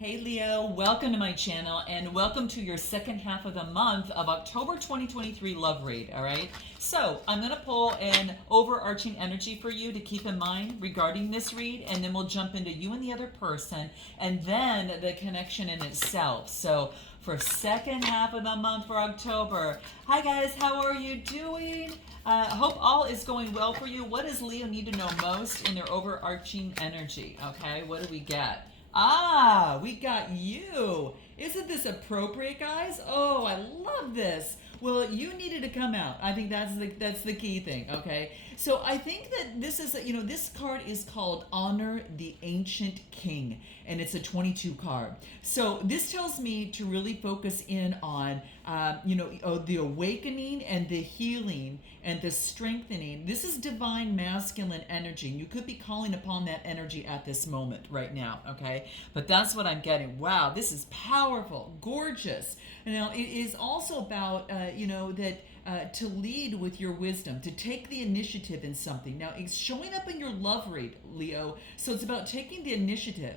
Hey Leo, welcome to my channel and welcome to your second half of the month of October 2023 love read, all right? So I'm going to pull an overarching energy for you to keep in mind regarding this read, and then we'll jump into you and the other person and then the connection in itself. So for second half of the month for October, hi guys, how are you doing? Hope all is going well for you. What does Leo need to know most in their overarching energy? Okay, what do we get? Ah, we got you. Isn't this appropriate, guys? Oh, I love this. Well, you needed to come out. I think that's the key thing, okay? So I think that this is, this card is called Honor the Ancient King, and it's a 22 card. So this tells me to really focus in on, the awakening and the healing and the strengthening. This is divine masculine energy. You could be calling upon that energy at this moment right now, okay? But that's what I'm getting. Wow, this is powerful, gorgeous. Now, it is also about, to lead with your wisdom, to take the initiative in something. Now, it's showing up in your love rate, Leo. So it's about taking the initiative.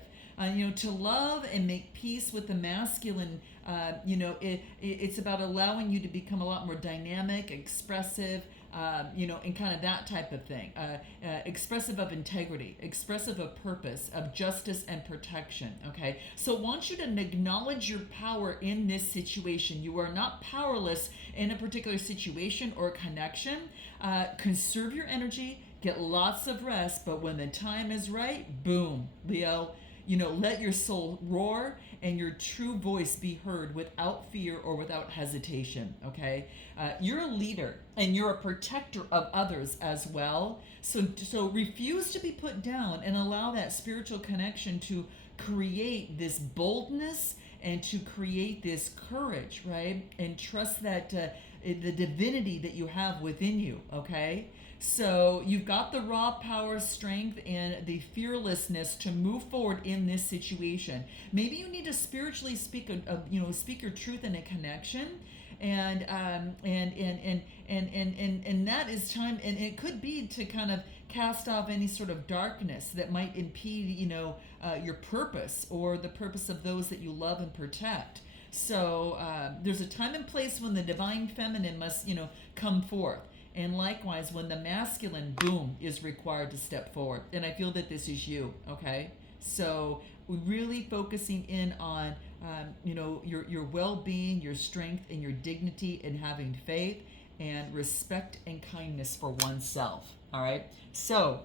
To love and make peace with the masculine. It's about allowing you to become a lot more dynamic, expressive, and kind of that type of thing. Expressive of integrity, expressive of purpose, of justice and protection. Okay, so I want you to acknowledge your power in this situation. You are not powerless in a particular situation or connection. Conserve your energy, get lots of rest, but when the time is right, boom, Leo. Let your soul roar and your true voice be heard without fear or without hesitation, okay? You're a leader and you're a protector of others as well. So refuse to be put down and allow that spiritual connection to create this boldness and to create this courage, right? And trust that the divinity that you have within you, okay? So you've got the raw power, strength, and the fearlessness to move forward in this situation. Maybe you need to spiritually speak speak your truth in a connection, and that is time, and it could be to kind of cast off any sort of darkness that might impede, your purpose or the purpose of those that you love and protect. So there's a time and place when the divine feminine must, come forth. And likewise, when the masculine, boom, is required to step forward. And I feel that this is you, okay? So we're really focusing in on, your well-being, your strength, and your dignity, and having faith and respect and kindness for oneself, all right? So,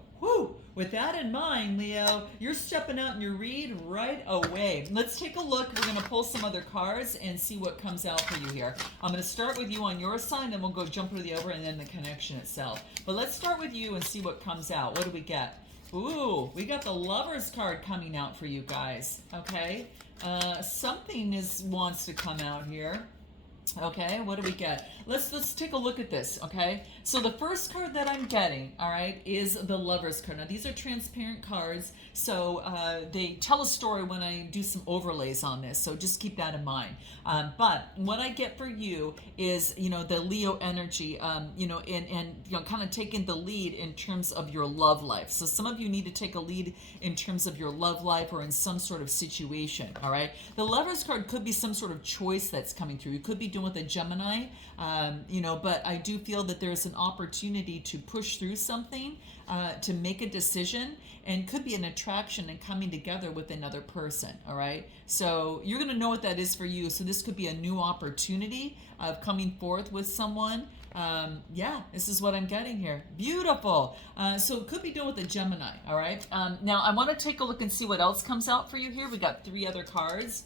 with that in mind, Leo, you're stepping out in your read right away. Let's take a look. We're going to pull some other cards and see what comes out for you here. I'm going to start with you on your side, and we'll go jump to the over and then the connection itself. But let's start with you and see what comes out. What do we get? Ooh, we got the Lovers card coming out for you guys, okay? Something wants to come out here. Okay, what do we get? Let's take a look at this, okay? So the first card that I'm getting, all right, is the Lovers card. Now, these are transparent cards, so they tell a story when I do some overlays on this, so just keep that in mind. But what I get for you is, the Leo energy, kind of taking the lead in terms of your love life. So some of you need to take a lead in terms of your love life or in some sort of situation, all right? The Lovers card could be some sort of choice that's coming through. You could be doing with a Gemini, but I do feel that there's an opportunity to push through something, to make a decision, and could be an attraction and coming together with another person, all right? So you're going to know what that is for you. So this could be a new opportunity of coming forth with someone. This is what I'm getting here. Beautiful. So it could be doing with a Gemini, all right? Now, I want to take a look and see what else comes out for you here. We got 3 other cards.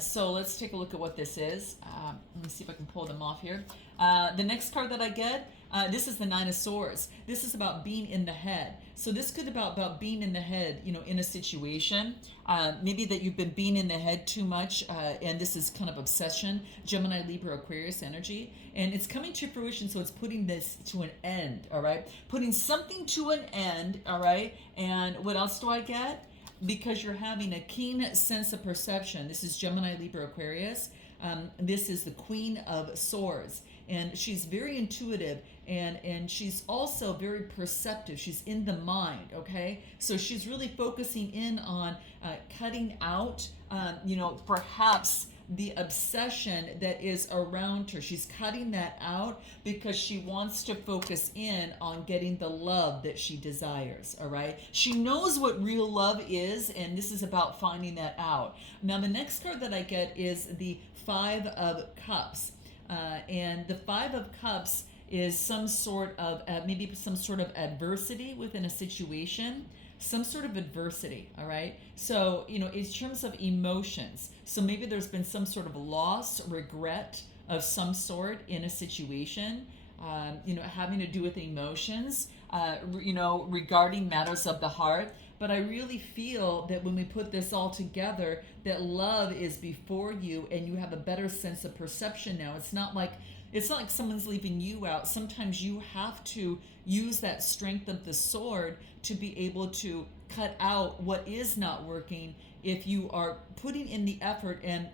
So let's take a look at what this is. Let me see if I can pull them off here. The next card that I get, this is the Nine of Swords. This is about being in the head. So this could about being in the head, in a situation. Maybe that you've been being in the head too much, and this is kind of obsession. Gemini, Libra, Aquarius energy. And it's coming to fruition, so it's putting this to an end, all right? Putting something to an end, all right? And what else do I get? Because you're having a keen sense of perception. This is Gemini, Libra, Aquarius. This is the Queen of Swords. And she's very intuitive, and she's also very perceptive. She's in the mind, okay? So she's really focusing in on cutting out perhaps the obsession that is around her. She's cutting that out because she wants to focus in on getting the love that she desires. All right. She knows what real love is, and this is about finding that out. Now, the next card that I get is the Five of Cups. And the Five of Cups is some sort of, maybe some sort of adversity within a situation, some sort of adversity, all right? So, in terms of emotions, so maybe there's been some sort of loss, regret of some sort in a situation, having to do with emotions, regarding matters of the heart. But I really feel that when we put this all together, that love is before you and you have a better sense of perception now. It's not like someone's leaving you out. Sometimes you have to use that strength of the sword to be able to cut out what is not working if you are putting in the effort and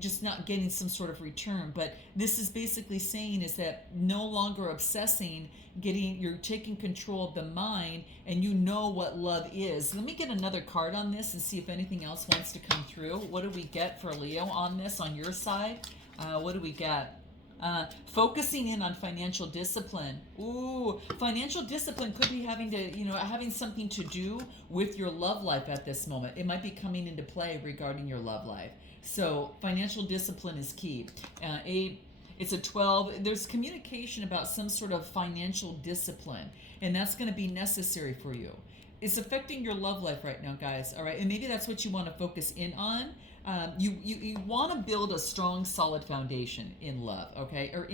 just not getting some sort of return. But this is basically saying is that no longer obsessing, you're taking control of the mind, and you know what love is. Let me get another card on this and see if anything else wants to come through. What do we get for Leo on this, on your side? What do we get? Focusing in on financial discipline. Ooh, financial discipline could be having something to do with your love life at this moment. It might be coming into play regarding your love life. So financial discipline is key. It's a 12. There's communication about some sort of financial discipline, and that's going to be necessary for you. It's affecting your love life right now, guys. All right, and maybe that's what you want to focus in on. You want to build a strong, solid foundation in love, okay, or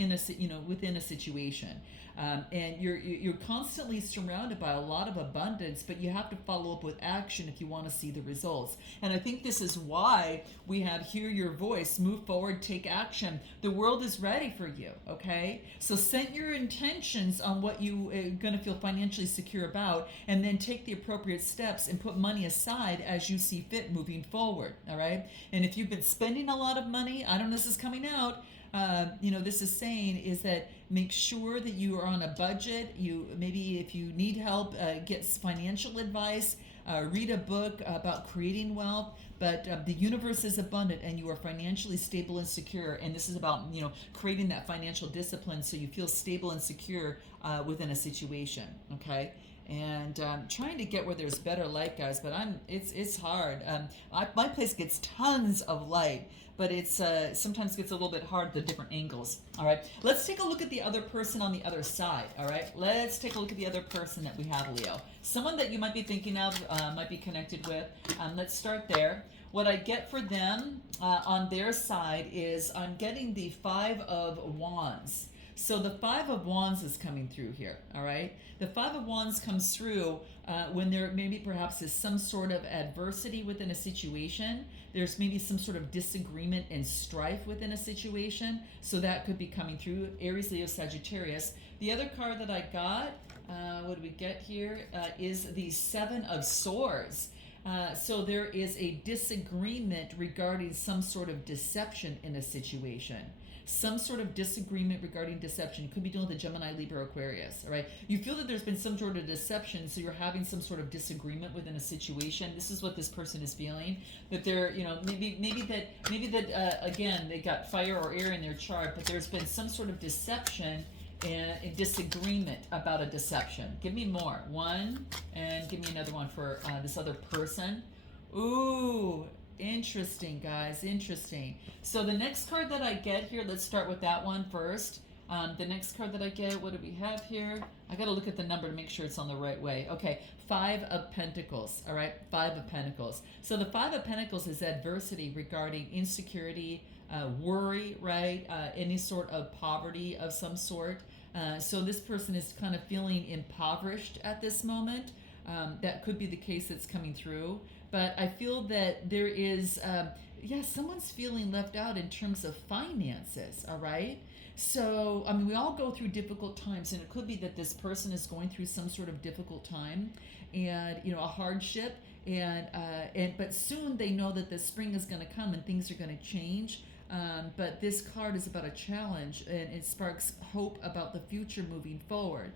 within a situation, and you're constantly surrounded by a lot of abundance, but you have to follow up with action if you want to see the results. And I think this is why we have hear your voice, move forward, take action. The world is ready for you, okay? So set your intentions on what you are going to feel financially secure about, and then take the appropriate steps and put money aside as you see fit moving forward, all right? And if you've been spending a lot of money, I don't know, this is coming out, this is saying is that make sure that you are on a budget. Maybe if you need help, get financial advice, read a book about creating wealth. But the universe is abundant, and you are financially stable and secure. And this is about creating that financial discipline so you feel stable and secure within a situation. Okay. And trying to get where there's better light, guys, but it's hard. My place gets tons of light, but it's sometimes gets a little bit hard at the different angles. All right, let's take a look at the other person on the other side. All right, let's take a look at the other person that we have, Leo. Someone that you might be thinking of, might be connected with. Let's start there. What I get for them on their side is I'm getting the Five of Wands. So the Five of Wands is coming through here, all right? The Five of Wands comes through when there maybe perhaps is some sort of adversity within a situation. There's maybe some sort of disagreement and strife within a situation. So that could be coming through. Aries, Leo, Sagittarius. The other card that I got, what do we get here? Is the Seven of Swords. So there is a disagreement regarding some sort of deception in a situation. Some sort of disagreement regarding deception. You could be dealing with a Gemini, Libra, Aquarius, all right? You feel that there's been some sort of deception, so you're having some sort of disagreement within a situation. This is what this person is feeling. That they're, maybe that again, they got fire or air in their chart, but there's been some sort of deception and a disagreement about a deception. Give me more. One, and give me another one for this other person. Ooh, interesting, guys. Interesting. So the next card that I get here, let's start with that one first. The next card that I get, what do we have here? I got to look at the number to make sure it's on the right way. Okay, Five of Pentacles. All right, Five of Pentacles. So the Five of Pentacles is adversity regarding insecurity, worry, right? Any sort of poverty of some sort. So this person is kind of feeling impoverished at this moment. That could be the case that's coming through. But I feel that there is, someone's feeling left out in terms of finances, all right? So, I mean, we all go through difficult times, and it could be that this person is going through some sort of difficult time and, a hardship, but soon they know that the spring is going to come and things are going to change. But this card is about a challenge, and it sparks hope about the future moving forward.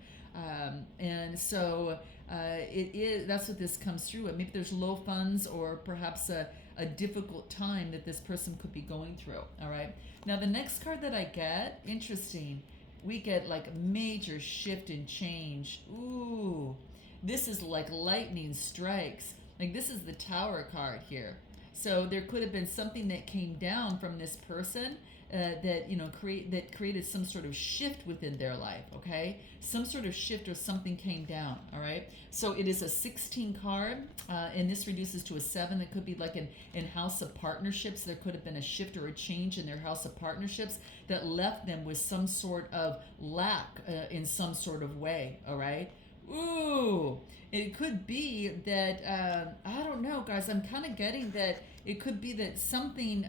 And so that's what this comes through. Maybe there's low funds, or perhaps a difficult time that this person could be going through. All right. Now, the next card that I get, interesting, we get like major shift and change. Ooh, this is like lightning strikes. Like, this is the Tower card here. So there could have been something that came down from this person that created some sort of shift within their life. Okay, some sort of shift or something came down. All right, so it is a 16 card, and this reduces to a 7. It could be like in House of Partnerships. There could have been a shift or a change in their House of Partnerships that left them with some sort of lack in some sort of way. All right. Ooh, it could be that, I don't know, guys. I'm kind of getting that it could be that something,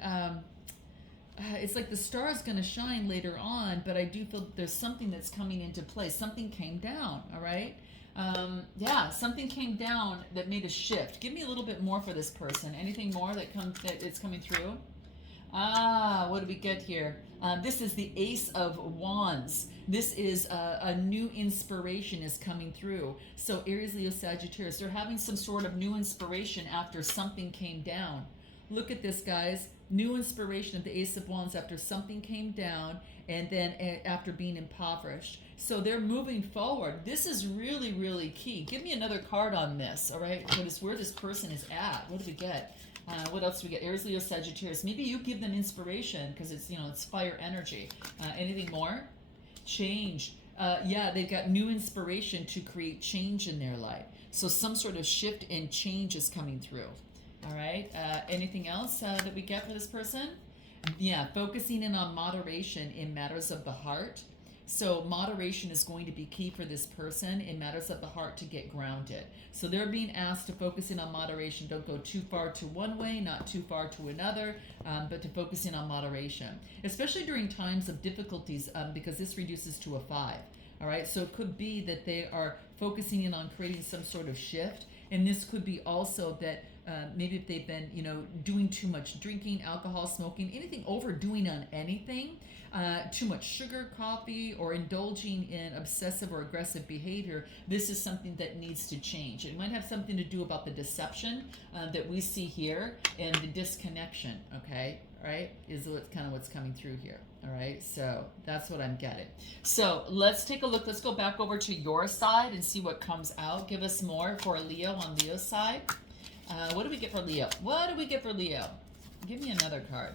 it's like the star is going to shine later on, but I do feel that there's something that's coming into play. Something came down, all right? Yeah, something came down that made a shift. Give me a little bit more for this person. Anything more that it's coming through? What do we get here? This is the Ace of Wands. This is a new inspiration is coming through. So Aries, Leo, Sagittarius, they're having some sort of new inspiration after something came down. Look at this, guys. New inspiration of the Ace of Wands after something came down and then after being impoverished. So they're moving forward. This is really, really key. Give me another card on this, all right? Notice where this person is at. What do we get? What else do we get? Aries, Leo, Sagittarius. Maybe you give them inspiration because it's, it's fire energy. Anything more? Change. Yeah, they've got new inspiration to create change in their life. So some sort of shift and change is coming through. All right. Anything else that we get for this person? Yeah, focusing in on moderation in matters of the heart. So moderation is going to be key for this person in matters of the heart to get grounded. So they're being asked to focus in on moderation. Don't go too far to one way, not too far to another, but to focus in on moderation, especially during times of difficulties, because this reduces to a 5. All right. So it could be that they are focusing in on creating some sort of shift. And this could be also that maybe if they've been, doing too much drinking, alcohol, smoking, anything, overdoing on anything, too much sugar, coffee, or indulging in obsessive or aggressive behavior, this is something that needs to change. It might have something to do about the deception that we see here and the disconnection, okay? Right? Is what's coming through here. All right, so that's what I'm getting. So let's take a look. Let's go back over to your side and see what comes out. Give us more for Leo on Leo's side. What do we get for Leo? What do we get for Leo? Give me another card.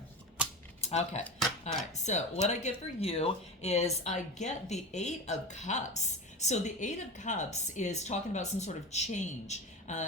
Okay. All right. So what I get for you is I get the 8 of Cups. So the 8 of Cups is talking about some sort of change.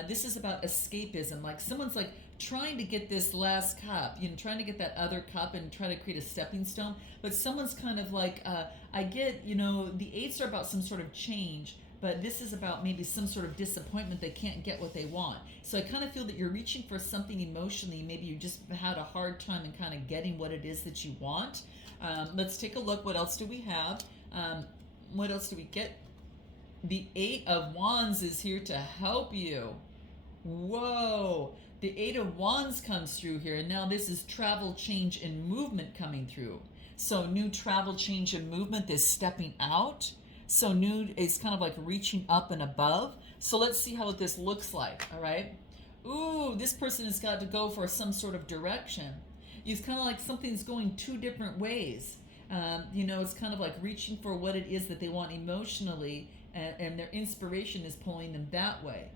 This is about escapism. Like someone's like trying to get this last cup, trying to get that other cup and try to create a stepping stone. But someone's kind of like, I get, the 8s are about some sort of change. But this is about maybe some sort of disappointment. They can't get what they want. So I kind of feel that you're reaching for something emotionally. Maybe you just had a hard time in kind of getting what it is that you want. Let's take a look. What else do we have? What else do we get? The 8 of Wands is here to help you. Whoa. The 8 of Wands comes through here. And now this is travel, change, and movement coming through. So new travel, change, and movement is stepping out. So new is kind of like reaching up and above. So let's see how this looks like, all right? Ooh, this person has got to go for some sort of direction. It's kind of like something's going 2 different ways. It's kind of like reaching for what it is that they want emotionally, and their inspiration is pulling them that way.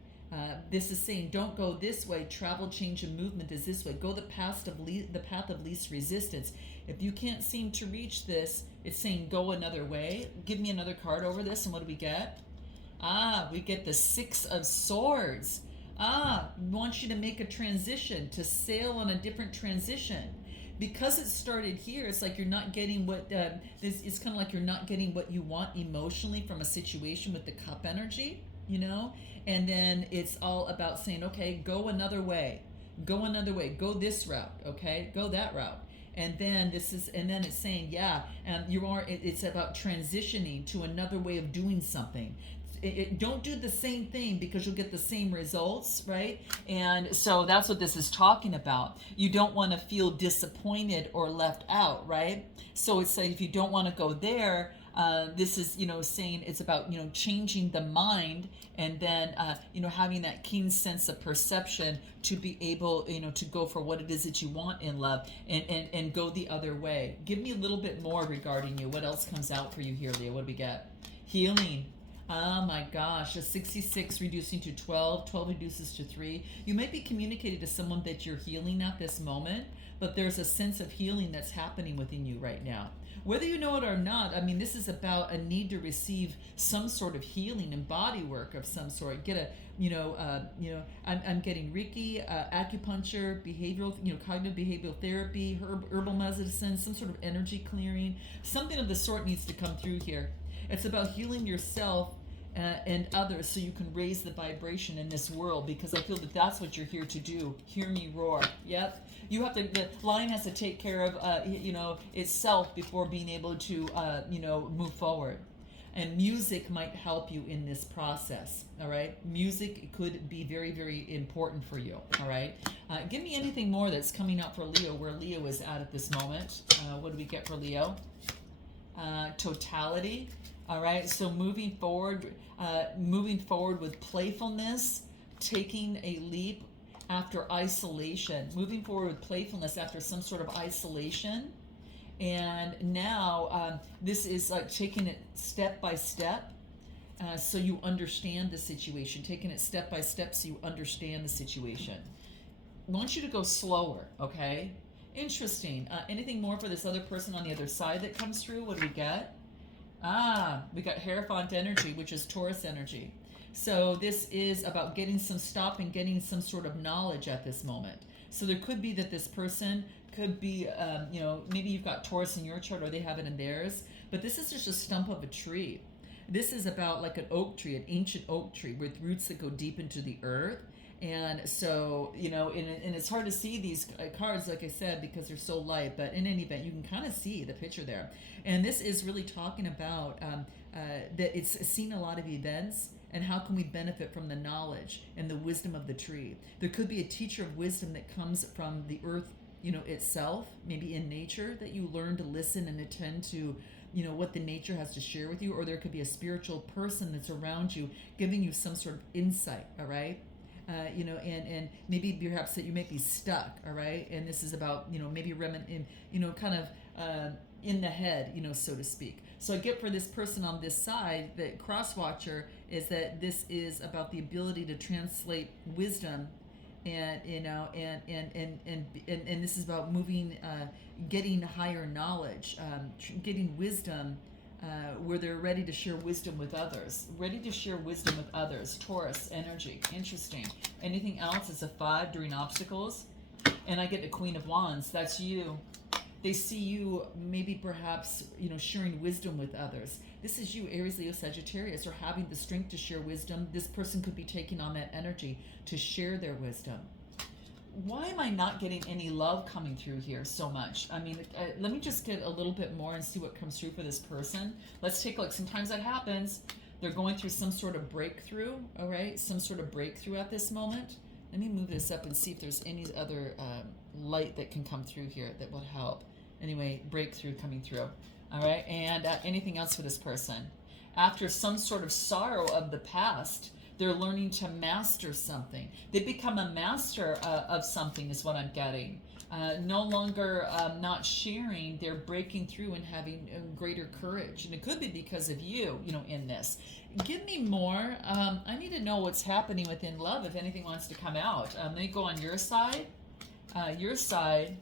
This is saying, don't go this way. Travel, change, and movement is this way. Go the path of least resistance. If you can't seem to reach this, it's saying go another way. Give me another card over this, and what do we get? We get the 6 of Swords. Want you to make a transition, to sail on a different transition. Because it started here, it's like you're not getting what, it's kind of like you're not getting what you want emotionally from a situation with the Cup energy, And then it's all about saying, okay, go another way. Go another way. Go this route, okay? Go that route. And then it's saying, it's about transitioning to another way of doing something. Don't do the same thing because you'll get the same results, right? And so that's what this is talking about. You don't want to feel disappointed or left out, right? So it's like if you don't want to go there, This is, saying it's about, changing the mind, and then, having that keen sense of perception to be able, to go for what it is that you want in love, and go the other way. Give me a little bit more regarding you. What else comes out for you here, Leah? What do we get? Healing. Oh my gosh, a 66 reducing to 12, 12 reduces to 3. You might be communicating to someone that you're healing at this moment, but there's a sense of healing that's happening within you right now. Whether you know it or not, I mean, this is about a need to receive some sort of healing and body work of some sort. Get a, I'm getting Reiki, acupuncture, behavioral, cognitive behavioral therapy, herbal medicine, some sort of energy clearing. Something of the sort needs to come through here. It's about healing yourself and others so you can raise the vibration in this world, because I feel that that's what you're here to do. Hear me roar. Yep. You have to, the lion has to take care of, itself before being able to, move forward. And music might help you in this process, all right? Music could be very, very important for you, all right? Give me anything more that's coming out for Leo, where Leo is at this moment. What do we get for Leo? Totality. All right, so moving forward with playfulness, taking a leap after isolation, moving forward with playfulness after some sort of isolation. And now this is like taking it step by step, so you understand the situation, taking it step by step so you understand the situation. I want you to go slower, okay? Interesting. Anything more for this other person on the other side that comes through? What do we get? We got Hierophant energy, which is Taurus energy. So this is about getting some stop and getting some sort of knowledge at this moment. So there could be that this person could be, maybe you've got Taurus in your chart or they have it in theirs, but this is just a stump of a tree. This is about like an oak tree, an ancient oak tree with roots that go deep into the earth. And so, and it's hard to see these cards, like I said, because they're so light, but in any event, you can kind of see the picture there. And this is really talking about that it's seen a lot of events, and how can we benefit from the knowledge and the wisdom of the tree. There could be a teacher of wisdom that comes from the earth, itself, maybe in nature, that you learn to listen and attend to, what the nature has to share with you, or there could be a spiritual person that's around you giving you some sort of insight, all right? And maybe perhaps that you might be stuck, all right? And this is about, maybe kind of in the head, so to speak. So I get for this person on this side, the cross watcher, is that this is about the ability to translate wisdom, and and this is about moving, getting higher knowledge, getting wisdom. Where they're ready to share wisdom with others. Ready to share wisdom with others. Taurus energy. Interesting. Anything else? It's a 5 during obstacles. And I get the Queen of Wands. That's you. They see you maybe perhaps, sharing wisdom with others. This is you, Aries, Leo, Sagittarius, or having the strength to share wisdom. This person could be taking on that energy to share their wisdom. Why am I not getting any love coming through here so much? I mean, let me just get a little bit more and see what comes through for this person. Let's take a look. Sometimes that happens. They're going through some sort of breakthrough, all right? Some sort of breakthrough at this moment. Let me move this up and see if there's any other light that can come through here that will help. Anyway, breakthrough coming through, all right? And anything else for this person? After some sort of sorrow of the past, they're learning to master something. They become a master of something is what I'm getting. No longer not sharing, they're breaking through and having greater courage. And it could be because of you, in this. Give me more. I need to know what's happening within love if anything wants to come out. Let me go on your side. Your side.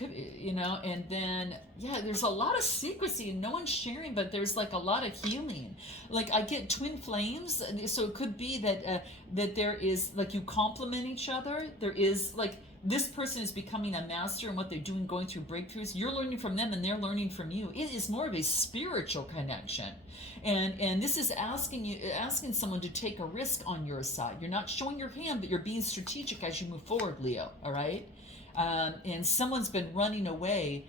And then, there's a lot of secrecy and no one's sharing, but there's like a lot of healing. Like I get twin flames, so it could be that that there is, like, you complement each other. There is, like, this person is becoming a master in what they're doing, going through breakthroughs. You're learning from them and they're learning from you. It is more of a spiritual connection. And this is asking someone to take a risk on your side. You're not showing your hand, but you're being strategic as you move forward, Leo, all right? And someone's been running away.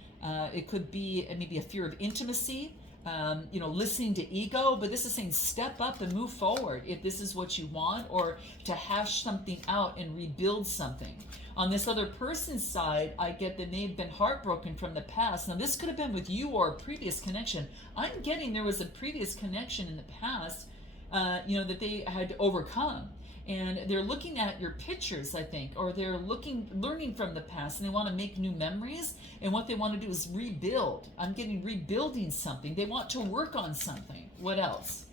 It could be maybe a fear of intimacy. listening to ego, but this is saying step up and move forward if this is what you want, or to hash something out and rebuild something. On this other person's side, I get that they've been heartbroken from the past. Now, this could have been with you or a previous connection. I'm getting there was a previous connection in the past, that they had to overcome. And they're looking at your pictures, I think, or they're learning from the past, and they want to make new memories. And what they want to do is rebuild. I'm getting rebuilding something. They want to work on something. What else?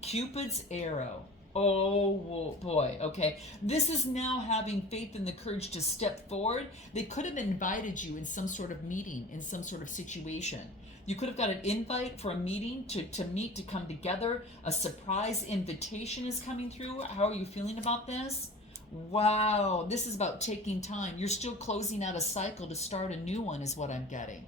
Cupid's arrow. Oh boy, okay. This is now having faith and the courage to step forward. They could have invited you in some sort of meeting, in some sort of situation. You could have got an invite for a meeting to meet, to come together. A surprise invitation is coming through. How are you feeling about this? Wow, this is about taking time. You're still closing out a cycle to start a new one is what I'm getting.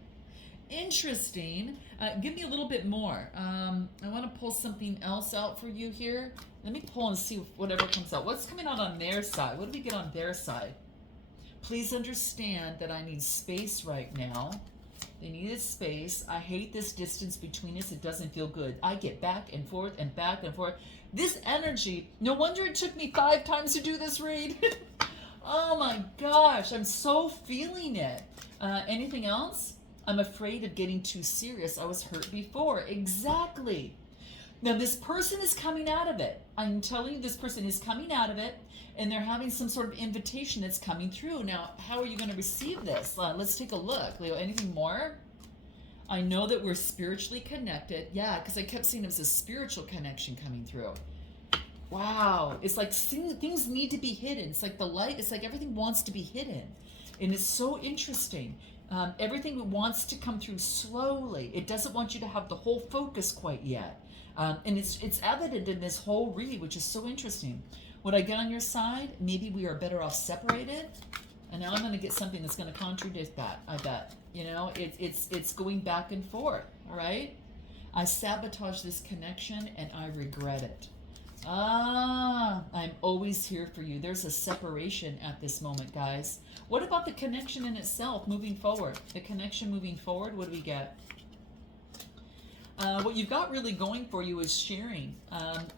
Interesting. Give me a little bit more. I want to pull something else out for you here. Let me pull and see whatever comes out. What's coming out on their side? What do we get on their side? Please understand that I need space right now. They needed space. I hate this distance between us. It doesn't feel good. I get back and forth and back and forth. This energy, no wonder it took me 5 times to do this read. Oh my gosh, I'm so feeling it. Anything else? I'm afraid of getting too serious. I was hurt before. Exactly. Now this person is coming out of it. I'm telling you, this person is coming out of it, and they're having some sort of invitation that's coming through. Now, how are you going to receive this? Let's take a look. Leo, anything more? I know that we're spiritually connected. Yeah, because I kept seeing it was a spiritual connection coming through. Wow. It's like things need to be hidden. It's like the light. It's like everything wants to be hidden. And it's so interesting. Everything wants to come through slowly. It doesn't want you to have the whole focus quite yet. And it's evident in this whole read, which is so interesting. What I get on your side, maybe we are better off separated. And now I'm going to get something that's going to contradict that, I bet. It's going back and forth, all right? I sabotage this connection and I regret it. I'm always here for you. There's a separation at this moment, guys. What about the connection in itself moving forward? The connection moving forward, what do we get? What you've got really going for you is sharing.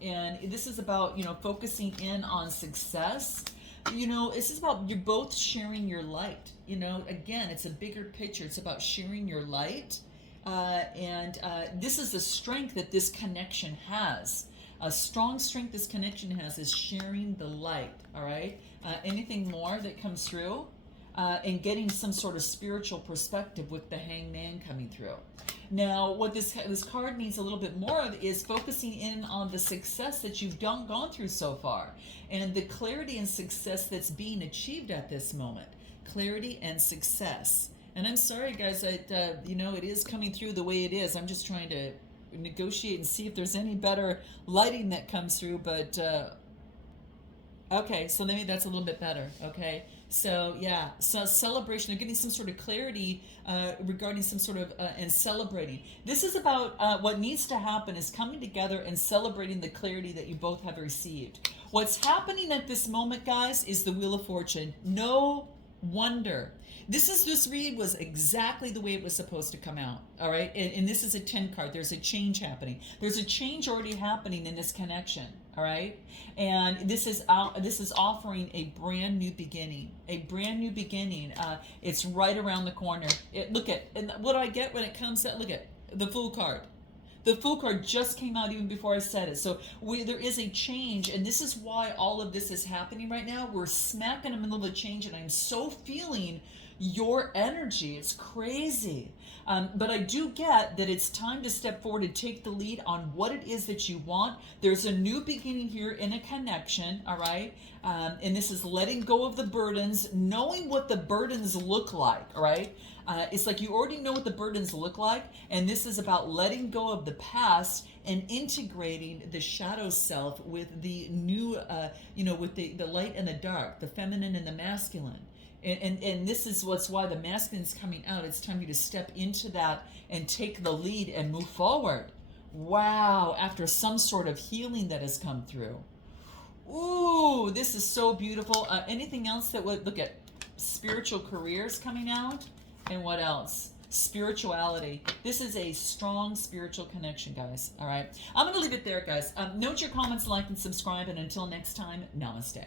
And this is about, focusing in on success. This is about you're both sharing your light. Again, it's a bigger picture. It's about sharing your light. And this is the strength that this connection has. A strong strength this connection has is sharing the light, all right? Anything more that comes through? And getting some sort of spiritual perspective with the Hangman coming through. Now, what this card needs a little bit more of is focusing in on the success that you've gone through so far, and the clarity and success that's being achieved at this moment. Clarity and success. And I'm sorry, guys, it is coming through the way it is. I'm just trying to negotiate and see if there's any better lighting that comes through, but okay, so maybe that's a little bit better. Okay, so yeah, so celebration. They're getting some sort of clarity regarding some sort of and celebrating. This is about what needs to happen is coming together and celebrating the clarity that you both have received. What's happening at this moment, guys, is the Wheel of Fortune. No wonder. This read was exactly the way it was supposed to come out, all right? And this is a 10 card. There's a change happening. There's a change already happening in this connection, all right? And this is offering a brand new beginning, a brand new beginning. It's right around the corner. Look at, and what do I get when it comes to, look at the Fool card. The Fool card just came out even before I said it. So there is a change, and this is why all of this is happening right now. We're smack in the middle of the change, and I'm so feeling your energy. It's crazy. But I do get that it's time to step forward and take the lead on what it is that you want. There's a new beginning here in a connection, all right? And this is letting go of the burdens, knowing what the burdens look like, all right? It's like you already know what the burdens look like, and this is about letting go of the past and integrating the shadow self with the new, with the light and the dark, the feminine and the masculine. And this is why the masculine is coming out. It's time for you to step into that and take the lead and move forward. Wow, after some sort of healing that has come through. Ooh, this is so beautiful. Anything else that would, look at spiritual careers coming out? And what else? spirituality. This is a strong spiritual connection, guys. All right. I'm going to leave it there, guys. Note your comments, like, and subscribe. And until next time, namaste.